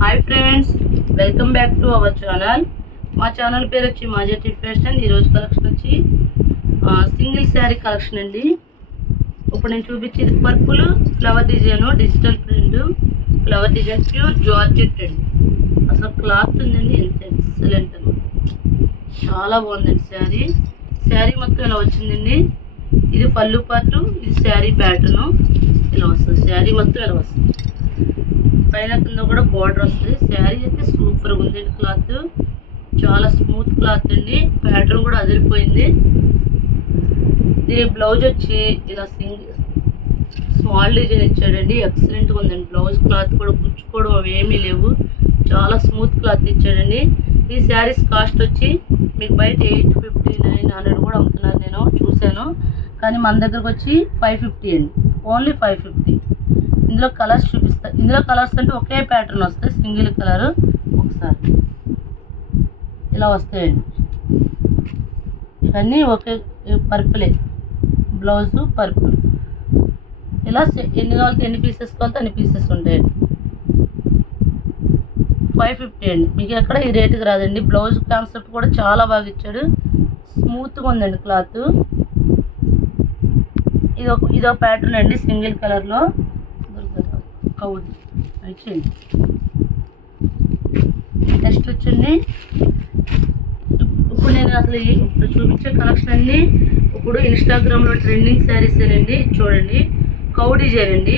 Hi friends, welcome back to our channel. మా channel పేరు వచ్చి మాజెటీ ఫ్యాషన్. ఈరోజు కలెక్షన్ వచ్చి సింగిల్ శారీ కలెక్షన్ అండి. ఇప్పుడు నేను చూపించేది purple flower design, digital print flower design, pure georgette అండి. అసలు క్లాత్ ఉందండి, ఎంత ఎక్సలెంట్ అనమాట, చాలా బాగుందండి శారీ. శారీ మొత్తం ఇలా వచ్చిందండి. ఇది పళ్ళు పార్టు, ఇది శారీ ప్యాటర్న్ ఇలా వస్తుంది. శారీ మొత్తం ఇలా వస్తుంది, పైన కింద కూడా బార్డర్ వస్తుంది. శారీ అయితే సూపర్గా ఉందండి. క్లాత్ చాలా స్మూత్ క్లాత్ అండి. ప్యాటర్న్ కూడా అదిరిపోయింది. దీని బ్లౌజ్ వచ్చి ఇలా స్మాల్ డిజైన్ ఇచ్చాడండి. ఎక్సలెంట్గా ఉందండి. బ్లౌజ్ క్లాత్ కూడా గుచ్చుకోవడం అవి ఏమీ లేవు, చాలా స్మూత్ క్లాత్ ఇచ్చాడండి. ఈ శారీస్ కాస్ట్ వచ్చి మీకు బయట 850-900 కూడా అమ్ముతున్నారు, నేను చూశాను. కానీ మన దగ్గరకు వచ్చి 550 అండి, ఓన్లీ 550. ఇందులో కలర్స్ చూపిస్తా. ఇందులో కలర్స్ అంటే ఒకే ప్యాటర్న్ వస్తాయి, సింగిల్ కలర్. ఒకసారి ఇలా వస్తాయండి. ఇవన్నీ ఒకే పర్పులే, బ్లౌజు పర్పుల్. ఇలా ఎన్ని కావాలంటే ఎన్ని పీసెస్ కావాలంటే అన్ని పీసెస్ ఉంటాయండి. 550 అండి. మీకు ఎక్కడ ఈ రేటుకి రాదండి. బ్లౌజ్ కాన్సెప్ట్ కూడా చాలా బాగా ఇచ్చాడు, స్మూత్గా ఉందండి క్లాత్. ఇదో ప్యాటర్న్ అండి, సింగిల్ కలర్లో కౌది వచ్చేయండి. నెక్స్ట్ వచ్చండి, ఇప్పుడు నేను అసలు ఇప్పుడు చూపించే కలెక్షన్ అన్ని ఇప్పుడు ఇన్స్టాగ్రామ్లో ట్రెండింగ్ శారీస్ అండి. చూడండి, కౌ డిజైన్ అండి.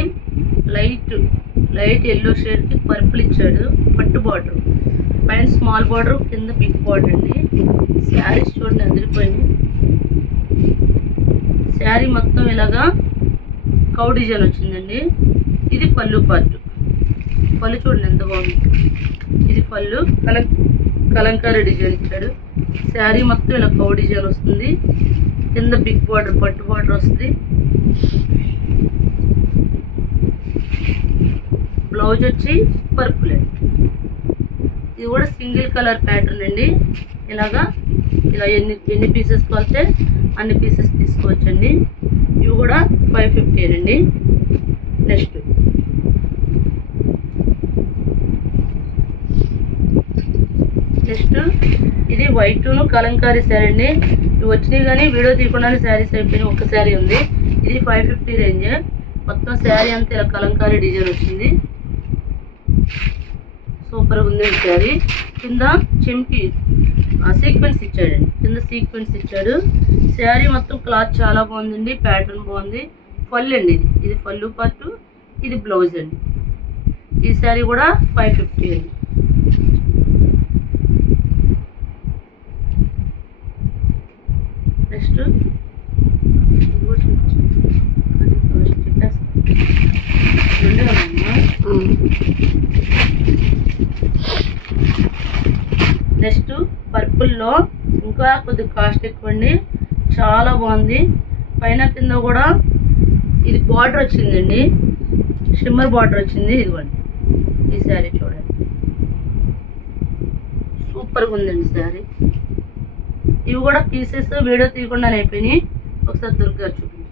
లైట్ ఎల్లో షేడ్కి పర్పుల్ ఇచ్చాడు, పట్టు బార్డర్, పైన స్మాల్ బార్డర్, కింద బిగ్ బార్డర్ అండి. శారీస్ చూడండి, అదిరిపోయింది. శారీ మొత్తం ఇలాగా కౌ డిజైన్ వచ్చిందండి. ఇది పళ్ళు పార్ట్. పళ్ళు చూడండి ఎంత బాగుంది. ఇది పళ్ళు కలంకారీ డిజైన్ ఇచ్చాడు. శారీ మొత్తం ఇలా కౌ డిజైన్ వస్తుంది. కింద బిగ్ బార్డర్, పట్టు బార్డర్ వస్తుంది. బ్లౌజ్ వచ్చి పర్పుల్ అండి. ఇది కూడా సింగిల్ కలర్ ప్యాటర్న్ అండి. ఇలా ఎన్ని పీసెస్ కావాలంటే అన్ని పీసెస్ తీసుకోవచ్చండి. ఇవి కూడా 550 అండి. నెక్స్ట్ ఇది వైట్ను కలంకారీ శారీ అండి. ఇవి వచ్చినాయి కానీ వీడియో తీయకుండానే శారీస్ అయిపోయినాయి. ఒక శారీ ఉంది, ఇది 550 రేంజ్. మొత్తం శారీ అంతా ఇలా కలంకారీ డిజైన్ వచ్చింది, సూపర్గా ఉంది శారీ. కింద చెంకి సీక్వెన్స్ ఇచ్చాడండి, కింద సీక్వెన్స్ ఇచ్చాడు. శారీ మొత్తం క్లాత్ చాలా బాగుందండి, ప్యాటర్న్ బాగుంది. పళ్ళు అండి, ఇది పళ్ళు పార్టు, ఇది బ్లౌజ్ అండి. ఈ శారీ కూడా 550 అండి. నెక్స్ట్ నెక్స్ట్ పర్పుల్లో ఇంకా కొద్దిగా కాస్ట్ ఎక్కువ అండి, చాలా బాగుంది. పైన కింద కూడా ఇది బార్డర్ వచ్చిందండి, షిమ్మర్ బార్డర్ వచ్చింది. ఇదిగోండి ఈ శారీ చూడండి, సూపర్గా ఉందండి శారీ. ఇవి కూడా పీసెస్ వీడియో తీయకుండానే అయిపోయినాయి. ఒకసారి దొరికారు చూడండి.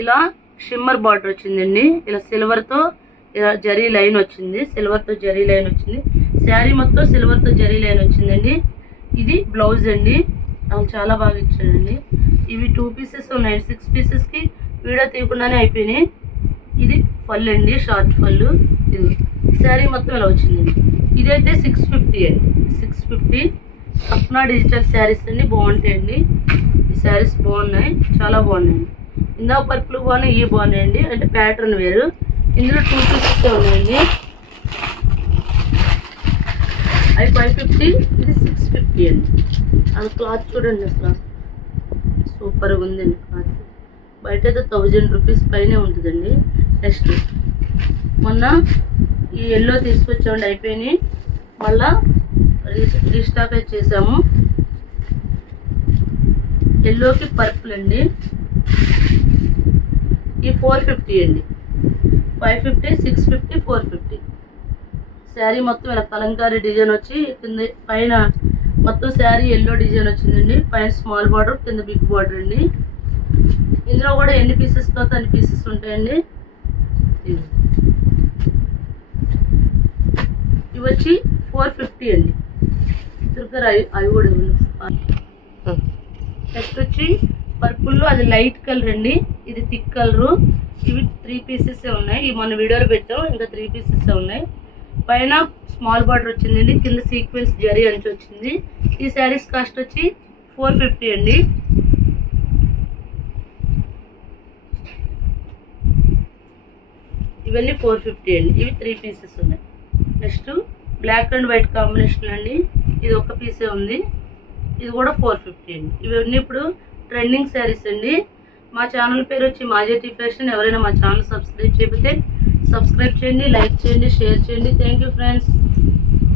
ఇలా షిమ్మర్ బార్డర్ వచ్చిందండి. ఇలా సిల్వర్తో ఇలా జరీ లైన్ వచ్చింది, సిల్వర్తో జరీ లైన్ వచ్చింది. శారీ మొత్తం సిల్వర్తో జరీ లైన్ వచ్చిందండి. ఇది బ్లౌజ్ అండి, చాలా బాగా ఇచ్చాడండి. ఇవి 2 పీసెస్ ఉన్నాయి, 6 పీసెస్కి వీడియో తీయకుండానే అయిపోయినాయి. ఇది పళ్ళు అండి, షార్ట్ పళ్ళు. ఇది శారీ మొత్తం ఇలా వచ్చిందండి. ఇదైతే 650 అండి, 650. సప్నా డిజిటల్ శారీస్ అండి, బాగుంటాయండి. ఈ శారీస్ బాగున్నాయి, చాలా బాగున్నాయండి. ఇందా పర్పుల్ బాగున్నాయి, ఇవి బాగున్నాయండి. అంటే ప్యాటర్న్ వేరు. ఇందులో 2 పీసెస్ ఉన్నాయండి, అవి 550, ఇది 650 అండి. అది క్లాత్ చూడండి, అసలు సూపర్గా ఉందండి క్లాత్. బయట అయితే 1000 రూపీస్ పైనే ఉంటుందండి. నెక్స్ట్ మొన్న ఈ ఎల్లో తీసుకొచ్చామండి, అయిపోయినాయి. మళ్ళా రీస్టాక్ అయితే చేసాము. ఎల్లోకి పర్పుల్ అండి. ఈ 450 అండి, 550, 650, 450. శారీ మొత్తం ఇలా కలంకారీ డిజైన్ వచ్చి కింద పైన మొత్తం శారీ ఎల్లో డిజైన్ వచ్చిందండి. పైన స్మాల్ బార్డర్, కింద బిగ్ బార్డర్ అండి. ఇందులో కూడా ఎన్ని పీసెస్ కావాలో అన్ని పీసెస్ ఉంటాయండి. ఇవి వచ్చి 450 అండి. తిరుపతి అవి కూడా నెక్స్ట్ వచ్చి పర్పుల్లో అది లైట్ కలర్ అండి, ఇది థిక్ కలరు. ఇవి 3 పీసెస్ ఉన్నాయి, ఇవి మన వీడియోలో పెట్టాం, ఇంకా 3 పీసెస్ ఉన్నాయి. పైన స్మాల్ బార్డర్ వచ్చిందండి, కింద సీక్వెన్స్ జరీ అంచు వచ్చింది. ఈ శారీస్ కాస్ట్ వచ్చి 450 అండి. ఇవన్నీ 450 అండి. ఇవి 3 పీసెస్ ఉన్నాయి. Next black and white combination అండి, ఇది ఒక పీసే ఉంది, ఇది కూడా 450 అండి. ఇవన్నీ ఇప్పుడు ట్రెండింగ్ శారీస్ అండి. మా ఛానల్ పేరు వచ్చి మాజెట్టి ఫ్యాషన్. ఎవరైనా మా ఛానల్ సబ్స్క్రైబ్ చేయకపోతే సబ్స్క్రైబ్ చేయండి, లైక్ చేయండి, షేర్ చేయండి. Thank you friends.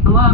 అమ్మా